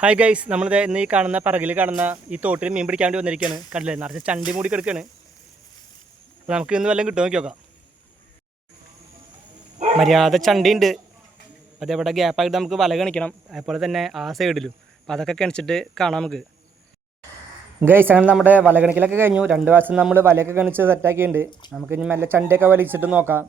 Hi guys, നമ്മളിത് ഇന്ന് ഈ കാണുന്ന പറകിൽ കാണുന്ന ഈ തോട്ടിൽ മീൻ പിടിക്കാൻ വേണ്ടി വന്നിരിക്കുകയാണ്. കണ്ടില്ലേ, നിറച്ച് ചണ്ടി മൂടി കിടക്കുകയാണ്. അപ്പോൾ നമുക്ക് ഇന്ന് വല്ലതും കിട്ടുമോ നോക്കി നോക്കാം. മര്യാദ ചണ്ടി ഉണ്ട്, അതേപോലെ ഗ്യാപ്പായിട്ട് നമുക്ക് വല കണിക്കണം. അതുപോലെ തന്നെ ആ സൈഡിലും. അപ്പോൾ അതൊക്കെ കണിച്ചിട്ട് കാണാം നമുക്ക്. ഗൈസ്, അങ്ങനെ നമ്മുടെ വല കണിക്കലൊക്കെ കഴിഞ്ഞു. 2 പ്രാവശ്യം നമ്മൾ വലയൊക്കെ കണിച്ച് സെറ്റാക്കിയിട്ടുണ്ട്. നമുക്ക് ഇനി നല്ല ചണ്ടിയൊക്കെ വലിച്ചിട്ട് നോക്കാം.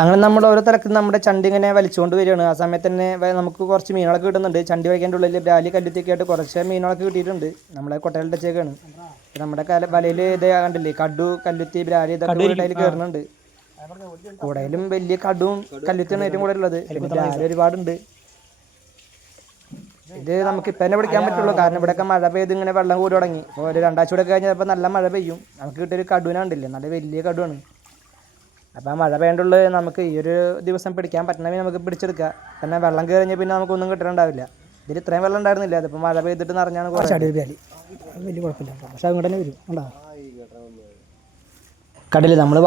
അങ്ങനെ നമ്മൾ ഓരോ തലക്ക് നമ്മുടെ ചണ്ടി ഇങ്ങനെ വലിച്ചുകൊണ്ട് വരികയാണ്. ആ സമയത്ത് തന്നെ നമുക്ക് കുറച്ച് മീനുകളൊക്കെ കിട്ടുന്നുണ്ട്. ചണ്ടി വലിക്കേണ്ട ഉള്ളിൽ ബ്രാലി കല്ലുത്തിയൊക്കെ ആയിട്ട് കുറച്ച് മീനുകളൊക്കെ കിട്ടിയിട്ടുണ്ട്. നമ്മളെ കൊട്ടയിൽ വെച്ചേക്കാണ്. നമ്മുടെ വലയിൽ ഇത് കണ്ടില്ലേ, കടു കല്ലുത്തി ബ്രാലി ഇതൊക്കെ അതിൽ കയറുന്നുണ്ട്. കൂടയിലും വലിയ കടുവും കല്ലുത്തിയാണ് ഏറ്റവും കൂടുതൽ ഉള്ളത്. പിന്നെ ബ്രാലി ഒരുപാടുണ്ട്. ഇത് നമുക്ക് ഇപ്പം തന്നെ പിടിക്കാൻ പറ്റുള്ളൂ, കാരണം ഇവിടെയൊക്കെ മഴ പെയ്ത് ഇങ്ങനെ വെള്ളം കൂടി തുടങ്ങി. അപ്പോൾ ഒരു 2 ആഴ്ച കൂടെ കഴിഞ്ഞപ്പോൾ നല്ല മഴ പെയ്യും. നമുക്ക് കിട്ടിയൊരു കടുവിനെ കണ്ടില്ലേ, നല്ല വലിയ കടുവാണ്. അപ്പോൾ ആ മഴ പെയ്യേണ്ടുള്ളത് നമുക്ക് ഈ ഒരു ദിവസം പിടിക്കാൻ പറ്റണമെങ്കിൽ നമുക്ക് പിടിച്ചെടുക്കാം. കാരണം വെള്ളം കയറി കഴിഞ്ഞാൽ പിന്നെ നമുക്കൊന്നും കിട്ടാനുണ്ടാവില്ല. ഇതിൽ ഇത്രയും വെള്ളം ഉണ്ടായിരുന്നില്ല, അതിപ്പോൾ മഴ പെയ്തിട്ട് നിറഞ്ഞാണ് കുറച്ച് അടി ബ്രാലി. വലിയ കുഴപ്പമില്ല, പക്ഷെ അതുകൊണ്ട് തന്നെ വരും. ഉണ്ടാവും കടലിൽ നമ്മൾ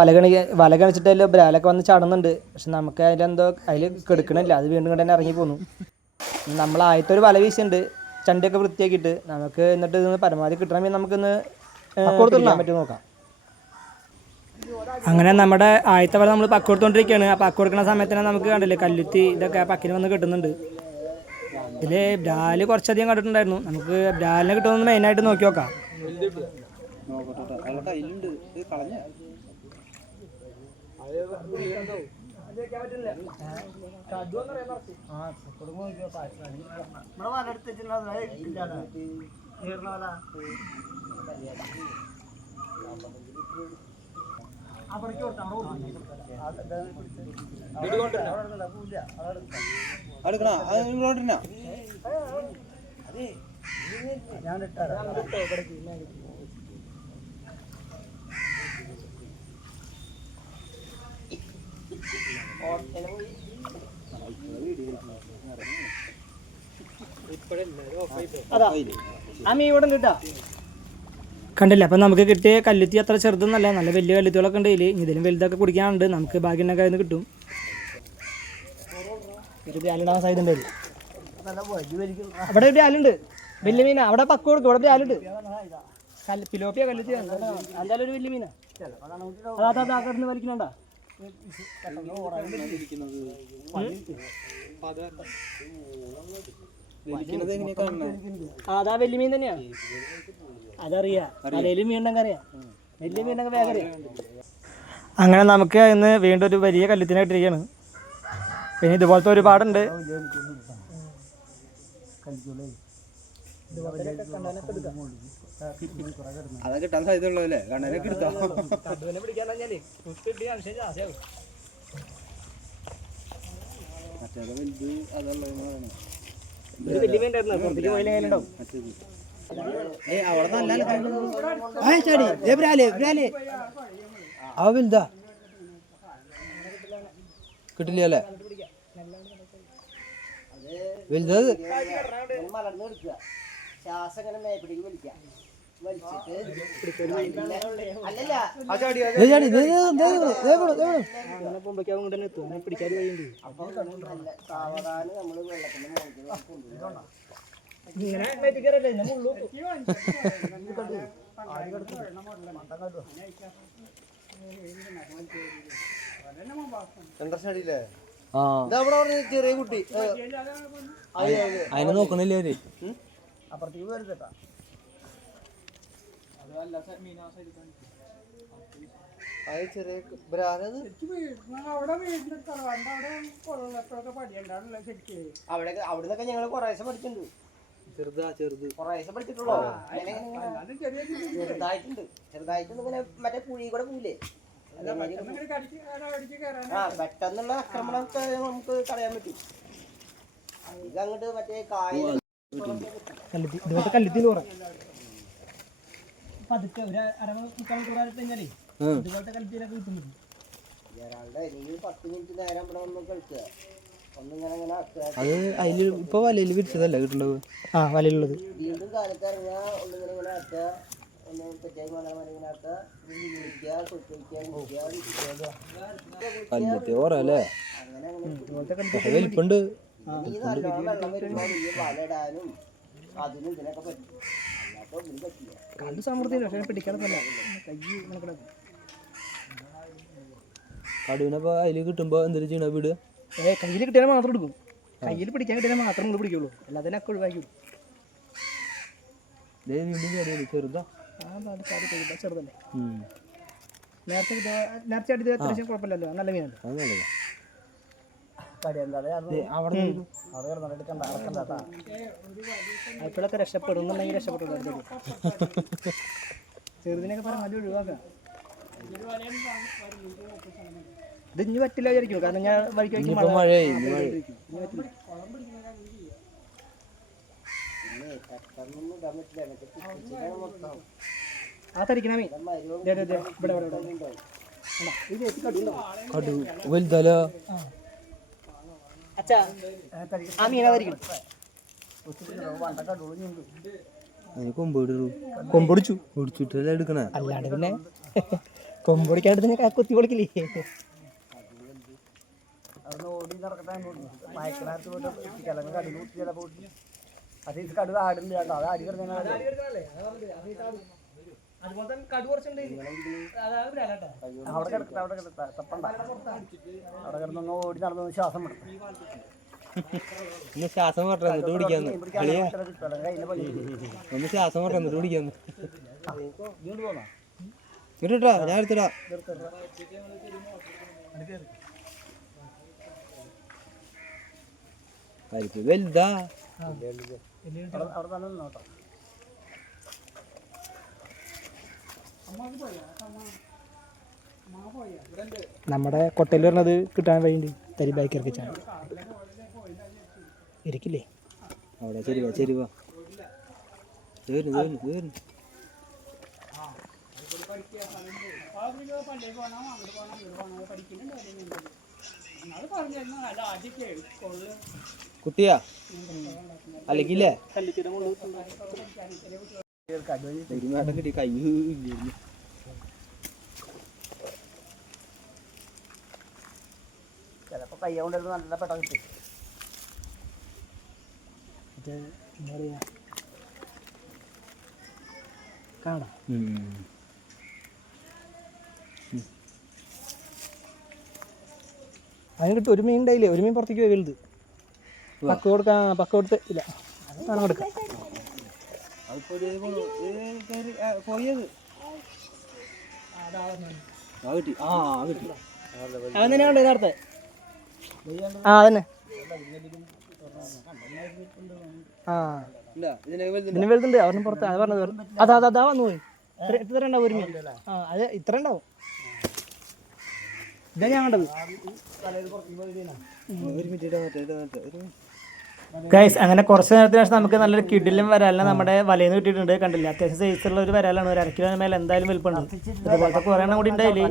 വല കണിച്ചിട്ടല്ലോ ബ്രാലൊക്കെ വന്ന് ചടന്നുണ്ട്. പക്ഷെ നമുക്ക് അതിൽ കെടുക്കണില്ല, അത് വീണ്ടും കൊണ്ട് തന്നെ ഇറങ്ങി പോന്നു. നമ്മൾ ആദ്യത്തെ ഒരു വല വീശുണ്ട്, ചണ്ടിയൊക്കെ വൃത്തിയാക്കിയിട്ട്. നമുക്ക് എന്നിട്ട് ഇതൊന്ന് പരമാവധി കിട്ടണമെങ്കിൽ നമുക്കിന്ന് കൊടുത്തിടാൻ പറ്റുമോ നോക്കാം. അങ്ങനെ നമ്മുടെ ആദ്യത്തെ വല നമ്മൾ പക്ക കൊടുത്തോണ്ടിരിക്കുകയാണ്. ആ പക്ക കൊടുക്കുന്ന സമയത്ത് തന്നെ നമുക്ക് കണ്ടില്ലേ, കല്ലുത്തി ഇതൊക്കെ പക്കിന് വന്ന് കിട്ടുന്നുണ്ട്. ഇതിൽ ബ്രാല് കുറച്ചധികം കണ്ടിട്ടുണ്ടായിരുന്നു. നമുക്ക് ബ്രാലിനെ കിട്ടുമെന്ന് മെയിനായിട്ട് നോക്കി നോക്കാം. കണ്ടില്ല, അപ്പം നമുക്ക് കിട്ടിയ കല്ലുത്തി അത്ര ചെറുതൊന്നല്ല, നല്ല വലിയ കല്ലുത്തികളൊക്കെ ഉണ്ട്. ഇതിലും വലുതൊക്കെ കുടിക്കാനുണ്ട്. നമുക്ക് ബാക്കിയുണ്ടൊക്കെ അതിന് കിട്ടും. ഒരു ബ്രാലുണ്ടാകാൻ സാധ്യത ഉണ്ട്. അവിടെ ഒരു ബ്രാലുണ്ട്, വലിയ മീനാ. അവിടെ പക്ക കൊടുക്കും, അവിടെ ബ്രാലുണ്ട്. പിലോപ്പിയ കല്ലുത്തി എന്തായാലും ഒരു വലിയ മീനാ. അതാ കിടന്ന് വലിക്കണണ്ട. അതാ വലിയ മീൻ തന്നെയാ, അതറിയാം. തലയിലും മീനുണ്ടെങ്കിൽ അറിയാം, വലിയ മീനുണ്ടെങ്കിൽ വേഗം അറിയാം. അങ്ങനെ നമുക്ക് ഇന്ന് വീണ്ടും ഒരു വലിയ കല്ലുത്തിനെ ഇട്ടിരിക്കുകയാണ്. പിന്നെ ഇതുപോലത്തെ ഒരുപാടുണ്ട്. അത് കിട്ടാൻ സാധ്യത ഉള്ളതല്ലേ, കണ്ണനൊക്കെ എടുത്തോ. മറ്റേത് വലുത് അതുള്ളതെന്ന് പറയണേ. അവിടെ നല്ല വലുതാ കിട്ടില്ല അല്ലേ, വലുത്. ചെറിയ കുട്ടി അതിനെ നോക്കണില്ലേ അവര്. അപ്പുറത്തേക്ക് വരുത്താ ചെറിയ അവിടുന്നൊക്കെ ഞങ്ങൾ കുറേശ്ശെ പഠിച്ചിട്ടുണ്ട്. കുറേശ്ശെ പഠിച്ചിട്ടുള്ളൂ. ചെറുതായിട്ടുണ്ട് ഇങ്ങനെ മറ്റേ പുഴി കൂടെ പോയില്ലേ, പെട്ടെന്നുള്ള ആക്രമണമൊക്കെ നമുക്ക് തടയാൻ പറ്റും. ഇതങ്ങോട്ട് മറ്റേ കായ കല്ലുത്തി പതുക്കെ ഒരു അരമണിക്കൂറായിട്ട് കഴിഞ്ഞാലേ ഇതുപോലത്തെ കല്ലുത്തിയിലൊക്കെ കിട്ടുന്നുണ്ട്. 10 മിനിറ്റ് നേരം ഇവിടെ ഒന്ന് കളിക്കുക. അത് അതിൽ ഇപ്പൊ വലയിൽ വിരിച്ചതല്ല കിട്ടേണ്ടത്. ആ വലയിലുള്ളത് വീണ്ടും കാലത്ത് ഇറങ്ങാ ഒന്നിങ്ങനെ കല്ലിട്ട് ഓറല്ലേ ഇതുപോലത്തെ കല്ല് വലിപ്പുണ്ട്. കല്ല് സമൃദ്ധിയില്ല, പക്ഷേ പിടിക്കാറില്ല. കൈ ഇങ്ങനെ കിടക്കും. കടുവിനപ്പോ അതില് കിട്ടുമ്പോ എന്തൊരു ചെയ്യണ വീട് കയ്യിൽ കിട്ടിയാൽ മാത്രം എടുക്കും. കയ്യിൽ പിടിക്കാൻ കിട്ടിയാൽ മാത്രം നമ്മൾ പിടിക്കുള്ളൂ, അല്ലാതെ ഒഴിവാക്കി വിടും. ചെറുതാ ചെറുതല്ലേ. നേരത്തെ അടിയത് അത്യാവശ്യം കുഴപ്പമില്ലല്ലോ, നല്ല മീനല്ലേ. അപ്പോഴൊക്കെ രക്ഷപ്പെടുന്നുണ്ടെങ്കിൽ രക്ഷപ്പെട്ടു. ചെറുതിനൊക്കെ പറഞ്ഞാൽ അത് ഒഴിവാക്കാം. ഇത് ഇനി പറ്റില്ല വിചാരിക്കും, കാരണം ഞാൻ വഴിക്ക് ആ തരിക്കണ മീൻ വലുതല്ലോ. അച്ഛാ ആ മീനായിരിക്കും. അതിന് കൊമ്പൊടിച്ചു ഒടിച്ചിട്ടല്ലേ എടുക്കണേ, അല്ലാണ്ട് പിന്നെ കൊമ്പൊടിക്കാണ്ട് തന്നെ കുത്തി പൊളിക്കില്ലേ. ഒന്ന് ശ്വാസം പറഞ്ഞിട്ട് എന്നിട്ട് പിടിക്കാന്ന്. ഒന്ന് ശ്വാസം പറഞ്ഞിട്ട് എന്നിട്ട് പിടിക്കാന്ന്. ഇട്ടാ ഞാൻ എടുത്തിടാ. പരിപ്പ് വലുതാ. നമ്മുടെ കൊട്ടയിൽ പറഞ്ഞത് കിട്ടാൻ വഴിയുണ്ട്. തരി ബാക്കി ഇറക്കിച്ചാൽ ഇരിക്കില്ലേ അവിടെ. ചെരുവാ കുട്ടിയാ അല്ലെങ്കിലേ കിട്ടി കൈ ചിലപ്പോ കൈ കൊണ്ടിരുന്ന് നല്ല പെട്ട കിട്ടി. എന്താ പറയാ കാണാം. അതിന് കിട്ടും. ഒരു മീൻ ഉണ്ടായില്ലേ, ഒരു മീൻ പുറത്തേക്ക് പോയി വലുത്. പക്ക കൊടുത്ത് ഇല്ല, അതാണ് കൊടുക്കാം. അവൻ തന്നെയാണ് നേരത്തെ. ആ അതന്നെ. ആ ഇതിന് വലുതുണ്ട്. അവരുടെ പുറത്ത് അത് പറഞ്ഞത് അതാ വന്നു പോയി. ഇത്ര ഉണ്ടാവും ഒരു മീൻ. ആ അത് ഇത്ര ഉണ്ടാവും. ഇതാ ഞാൻ കണ്ടത്. ഗൈസ് അങ്ങനെ കുറച്ച് നേരത്തിന് ശേഷം നമുക്ക് നല്ലൊരു കിടിലും വരാലാണ് നമ്മുടെ വലയിൽ നിന്ന് കിട്ടിയിട്ടുണ്ട്. കണ്ടില്ല, അത്യാവശ്യം സൈസുള്ള ഒരു വരാലാണ്. ഒരു 1 കിലോ മേലെ എന്തായാലും വലുപ്പമുണ്ട്. അതുപോലത്തെ കുറേ എണ്ണം കൂടി ഉണ്ടായില്ലേ.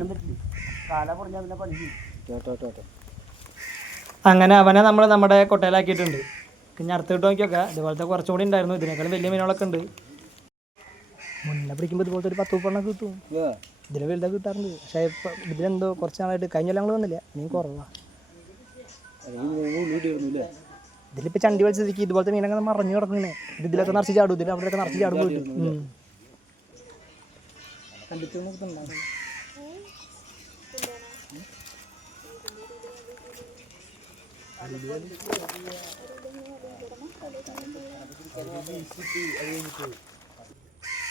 അങ്ങനെ അവനെ നമ്മൾ നമ്മുടെ കൊട്ടയിലാക്കിയിട്ടുണ്ട്. പിന്നെ അടുത്ത് കിട്ടും നോക്കിയൊക്കെ ഇതുപോലത്തെ കുറച്ചും കൂടി ഉണ്ടായിരുന്നു. ഇതിനേക്കാളും വലിയ മീനുകളൊക്കെ ഉണ്ട്. മുന്നേ പിടിക്കുമ്പോൾ ഇതുപോലത്തെ ഒരു 10 എണ്ണം കിട്ടും. ഇതിൽ വലുതൊക്കെ കിട്ടാറുണ്ട്. പക്ഷേ ഇപ്പം ഇതിലെന്തോ കുറച്ച് നാളായിട്ട് കഴിഞ്ഞ ഞങ്ങൾ വന്നില്ല, മീൻ കുറവാണ്. ഇതിലിപ്പോൾ ചണ്ടി വലിച്ചതിക്ക് ഇതുപോലത്തെ മീനങ്ങനെ മറിഞ്ഞു കിടക്കുന്നേ. ഇതിലൊക്കെ നിറച്ച് ചാടും, ഇതിൽ അവിടെയൊക്കെ നിറച്ച് ചാടും പോയിട്ട്.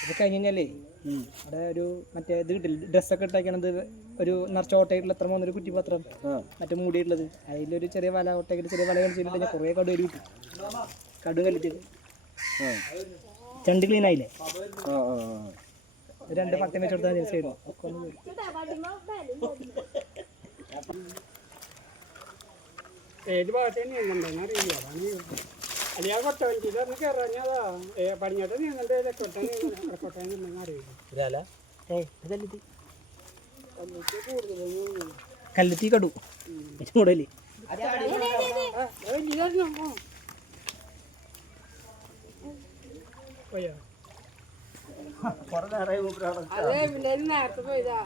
ഇത് കഴിഞ്ഞ് കഴിഞ്ഞാലേ അവിടെ ഒരു മറ്റേ ഇത് കിട്ടില്ല, ഡ്രസ്സൊക്കെ ഇട്ടാക്കണത് ഒരു നിറച്ച് ഓട്ടയായിട്ടുള്ള എത്ര മൂന്നൊരു കുറ്റിപാത്രം മറ്റേ മൂടിയിട്ടുള്ളത്. അതിലൊരു ചെറിയ വല ഓട്ടയായിട്ട് ചെറിയ വല കളിച്ചിട്ട് കഴിഞ്ഞാൽ കുറേ കടുവ കിട്ടും. കടുവ കല്ലിട്ട് ചണ്ട് ക്ലീൻ ആയില്ലേ. 2 പട്ടം വെച്ച് കൊടുത്താൽ സൈഡ് ഒക്കെ ഒന്ന് വരും. ഏത് ഭാഗത്ത് നീങ്ങണ്ടെന്ന് അറിയില്ല. അല്ല കൊട്ട വഞ്ചിന്ന് കയറാഞ്ഞതാ. പടിഞ്ഞാട്ട് നീങ്ങണ്ടേ കൊട്ട കൊട്ട നീങ്ങുന്ന അറിയില്ല. കല്ലുത്തി കടു കൂടുതൽ അതെ പിന്നെ നേരത്തെ പോയതാ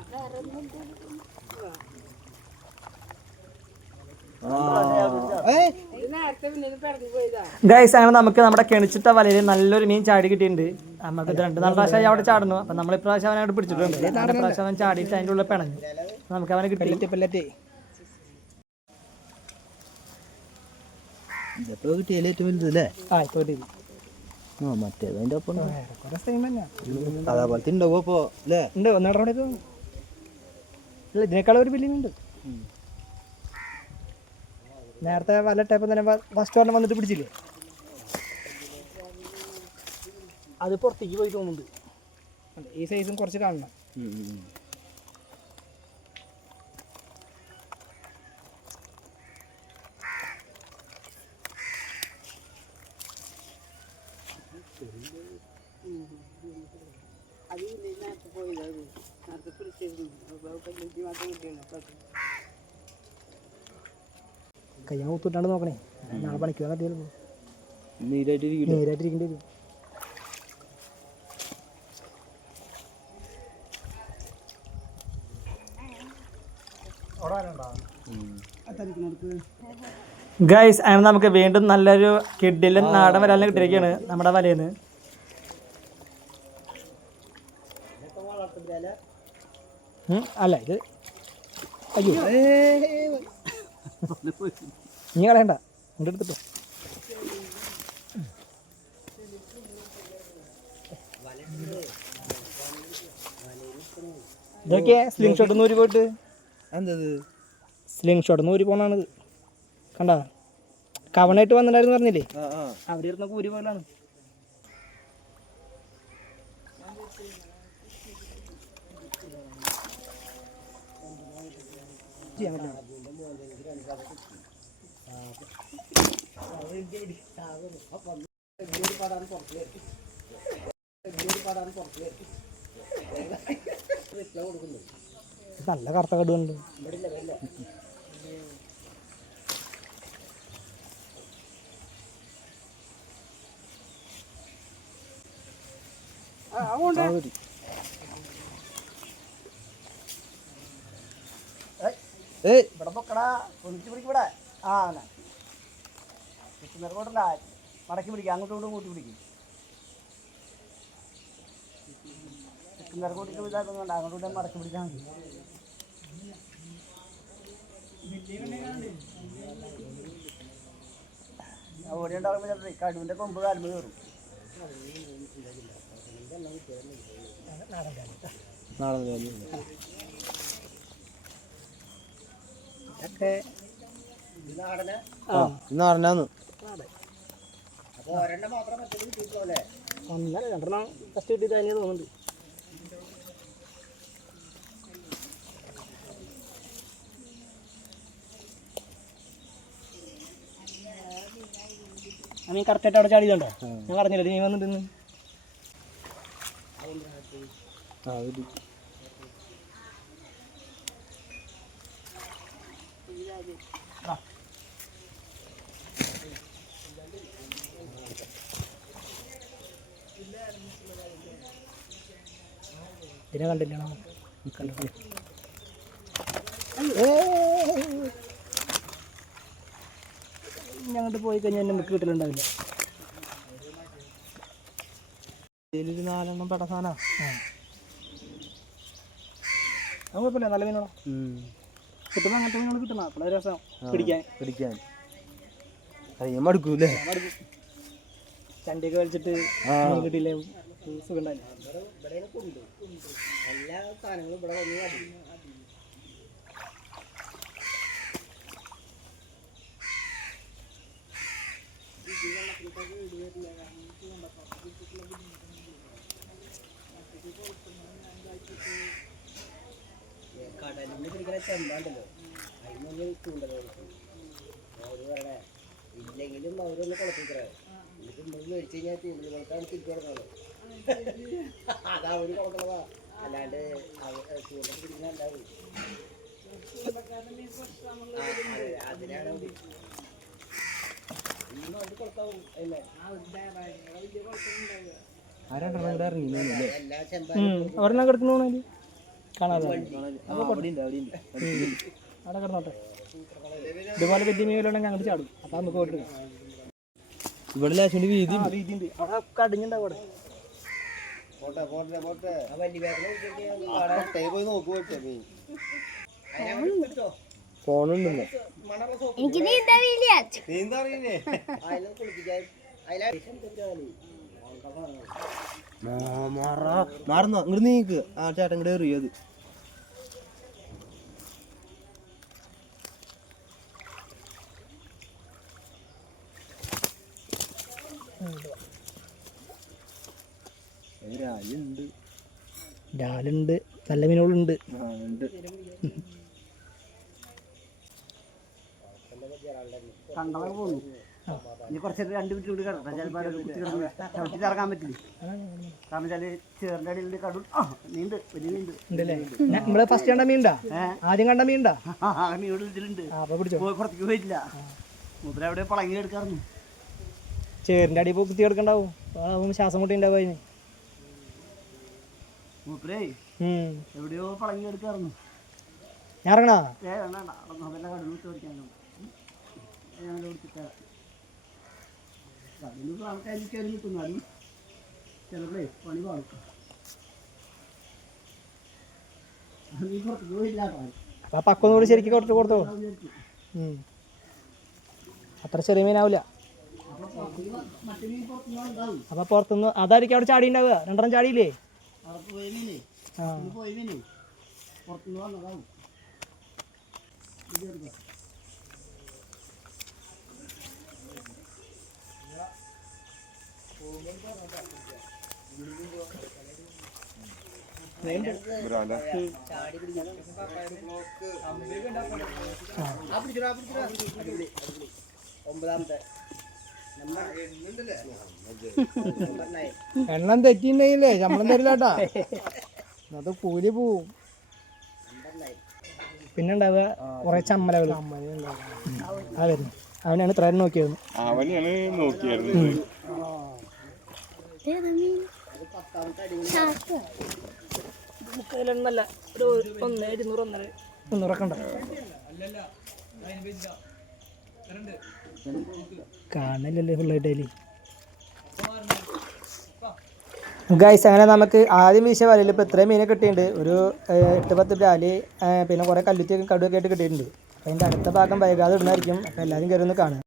ഇത് നേരത്തെ പിന്നെ പറഞ്ഞു പോയതാ. ഗൈസ് അങ്ങനെ നമുക്ക് നമ്മുടെ കിണിച്ചിട്ട വലയിൽ നല്ലൊരു മീൻ ചാടി കിട്ടിയിട്ടുണ്ട്. നമുക്ക് 2-4 പ്രാവശ്യം അവിടെ ചാടുന്നു. അപ്പം നമ്മൾ ഇപ്രാവശ്യം അവനെ അവിടെ പിടിച്ചിട്ടുണ്ട്. 2 പ്രാവശ്യം അവൻ ചാടിയിട്ട് അതിൻ്റെ ഉള്ളിൽ പിണഞ്ഞു. നമുക്ക് അവനെ കിട്ടി. കിട്ടിയാലും ഏറ്റവും വലുതല്ലേ? മറ്റേത് അതിൻ്റെ ഒപ്പം അതേപോലത്തെ ഉണ്ടാവും അപ്പോ അല്ലേ? ഉണ്ട്. ഒന്നര ഇല്ല, ഇതിനേക്കാളും ഒരു ബില്ലിങ്ങുണ്ട്. നേരത്തെ വല ടൈപ്പ് തന്നെ ഫസ്റ്റ് ഒരെണ്ണം വന്നിട്ട് പിടിച്ചില്ലേ, അത് പുറത്തേക്ക് പോയി തോന്നുന്നുണ്ട്. ഈ സൈസും കുറച്ച് കാണണം. കയ്യാൻ കൂത്തിട്ടാണ്ട് നോക്കണേ, നാളെ പണിക്കുവാൻ കട്ടിയല്ലോ. നീരായിട്ടിരിക്കേണ്ടി വരും. ഗൈസ് അങ്ങനെ നമുക്ക് വീണ്ടും നല്ലൊരു കിഡിലും നാടൻ വരാലും കിട്ടിയിരിക്കുകയാണ് നമ്മുടെ വലയിൽ നിന്ന്. അല്ല ഇത് അയ്യോ നീ കളയണ്ട, കൊണ്ടെടുത്തിട്ടോ. ഇതൊക്കെ സ്ലിംഗ് ഷോട്ട് നൂരി പോയിട്ട് സ്ലിംഗ് ഷോട്ട് നൂരി പോണാണിത്. കണ്ട കവണായിട്ട് വന്നിട്ടുണ്ടായിരുന്നു പറഞ്ഞില്ലേ, അവിടെ ഇരുന്ന കൂരി പോലാണ്. നല്ല കറുത്ത കടുവുണ്ട്. ഇവിടെ പൊക്കടാ, ഒന്നിച്ച് പിടിക്കൂടെ. ആ നിർക്കോട്ടല്ല, മടക്കി പിടിക്കുക, അങ്ങോട്ടും ഇങ്ങോട്ടും കൂട്ടി പിടിക്കും. നിറക്കൂട്ടിട്ട് ഇതാക്കുന്നുണ്ട്, അങ്ങോട്ടും കൂടെ മടക്കി പിടിച്ചാൽ മതി. ഓടി ഉണ്ടാകുമ്പോൾ ചിലപ്പോൾ കടുവിൻ്റെ കൊമ്പ് കാലുമ്പോൾ കയറും. നാടനാന്ന് ഒന്നല്ല 2 ഫസ്റ്റ് കിട്ടിയിട്ട് തന്നെ തോന്നുന്നുണ്ട്. നീ കറക്റ്റായിട്ട് അവിടെ ചാടിയതുണ്ടോ? ഞാൻ പറഞ്ഞില്ലേ നീ വന്നിട്ട് ഇതിനെ കണ്ടില്ല. ഞങ്ങോട്ട് പോയി കഴിഞ്ഞാൽ നമുക്ക് കിട്ടലുണ്ടാവില്ല. 4 പെടസാനാ. അത് കുഴപ്പമില്ല, നല്ല മീനാണോ കിട്ടുമ്പോൾ അങ്ങനത്തെ മീനുകൾ കിട്ടണം. അപ്പോഴേ രസം പിടിക്കാൻ മടുക്കൂല്ലേ? ചണ്ടിയൊക്കെ വലിച്ചിട്ട് മീൻ കിട്ടിയില്ലേ സുഖം ഉണ്ടാവില്ല. എല്ലാ സാധനങ്ങളും ഇവിടെ വന്ന് കടലിന് പിടിക്കുന്ന ചെമ്പാണ്ടല്ലോ, അതിനൊന്നും ചൂണ്ടല്ലോ അവര് പറയണേ. ഇല്ലെങ്കിലും അവരൊന്ന് കുളപ്പിക്കറേ, എന്നിട്ട് നമ്മൾ മേടിച്ചു കഴിഞ്ഞാൽ ചൂണ്ടൽ കുളത്താണ് തിരിച്ചു കൊടുക്കണല്ലോ. അത് അവര് കുളക്കണതാ, അല്ലാണ്ട് ചൂണ്ടൽ പിടിക്കുന്ന ഉണ്ടാവും. അതിനാണ് ഇന്നും അവര് കുളത്താവും അല്ലേ. വലിയ കുളത്തുണ്ടാവുക ആ രണ്ടെണ്ണം കൂടെ ഇറങ്ങിയില്ലേ എല്ലാ ഒരെണ്ണം കിടക്കണ കാണാതെ അവിടെ ഉണ്ട് അവിടെ കിടന്നോട്ടെ. ഇതുപോലെ വലിയ മീനുകളുണ്ടെങ്കിൽ അങ്ങോട്ട് ചാടും. അപ്പം നമുക്ക് പോയിട്ട് ഇവിടെ ലാശുണ്ട് വീതി വീതി ഉണ്ട്. അവിടെ കടിഞ്ഞുണ്ടാവും. അവിടെ ആ വലിയ ബാഗിൽ പോയി നോക്കുവോ ഫോണുണ്ടല്ലോ. എനിക്ക് നീന്തറിയില്ല. അതിലൊന്നും കുളിപ്പിക്കാൻ മാറുന്നോ ഇങ്ങോട്ട് നീക്ക് ആ ചേട്ടൻ ഇങ്ങോട്ട് എറിയത് രാലുണ്ട് ഡാലുണ്ട്, നല്ല മീനുകളുണ്ട്. ഉണ്ട് ഇനി കുറച്ചൊരു 2 മിനിറ്റ് കൂടി കിടക്കാം. ചിലപ്പോൾ ചവിട്ടിട്ട് ഇറങ്ങാൻ പറ്റില്ല. കാരണം വെച്ചാൽ ചേറിൻ്റെ അടിയിൽ കടു നീണ്ട് വലിയ നീണ്ട് ഉണ്ടല്ലേ? നമ്മള് ഫസ്റ്റ് കണ്ട മീനുണ്ടാ? ആദ്യം കണ്ട മീനുണ്ടാ? മീനോട് ഇതിലുണ്ട്. അപ്പൊ പിടിച്ചോ. പുറത്തേക്ക് പോയിട്ടില്ല. മൂപ്പര അവിടെ പളങ്ങി എടുക്കാറുണ്ട്. ചേറിന്റെ അടി കുത്തി കിടക്കണ്ടാവും. ശ്വാസം മുട്ടി ഉണ്ടാവും അതിന്. മൂപ്പരേ എവിടെയോ പളങ്ങി എടുക്കാറുണ്ട്. ഞാൻ ഇറങ്ങണാ? കടന്നു ചോദിക്കാനോ ഞങ്ങൾ വിളിച്ചിട്ട് കടലിൽ ആൾക്കാർ കയറി നിൽക്കുന്നാലും ചിലപ്പോഴേ പണി പാടും. നീ പുറത്തേക്ക് പോയില്ല. അപ്പൊ പക്കൊന്നുകൂടി ശരിക്കും കുറച്ച് കൊടുത്തോ. അത്ര ചെറിയ മീനാവില്ല. മറ്റേ മീൻ പുറത്തുനിന്ന് ഉണ്ടാവും. അപ്പൊ പുറത്തുനിന്ന് അതായിരിക്കും അവിടെ ചാടി ഉണ്ടാവുക. 2 ചാടിയില്ലേ? അവിടെ പോയ മീനേ പോയ മീനേ പുറത്തുനിന്ന് വന്നതാവും. എണ്ണം തെറ്റിണ്ടെങ്കിലേ ശമ്പളം തരില്ലാട്ടാ. അത് കൂലി പോവും. പിന്നെ ഉണ്ടാവുക കുറെ ചമ്മലകൾ. ആ വരുന്നു. അവനാണ് ഇത്ര നോക്കിയത്. മുക്കാലൊന്നല്ല, ഒരു 100, 200, 100 ഒക്കെ ഉണ്ടാവും. കാണല്ലേ ഫുള്ളായിട്ടേ. ഗൈസ്, അങ്ങനെ നമുക്ക് ആദ്യം വീശ വലയിൽ ഇപ്പോൾ ഇത്രയും മീനെ കിട്ടിയിട്ടുണ്ട്. ഒരു 8-10 ബ്രാല്, പിന്നെ കുറേ കല്ലുത്തിയൊക്കെ കടുവൊക്കെ ആയിട്ട് കിട്ടിയിട്ടുണ്ട്. അപ്പോൾ അതിൻ്റെ അടുത്ത ഭാഗം വൈകാതെ ഇടുന്നതായിരിക്കും. അപ്പോൾ എല്ലാവരും കയറി ഒന്ന് കാണുക.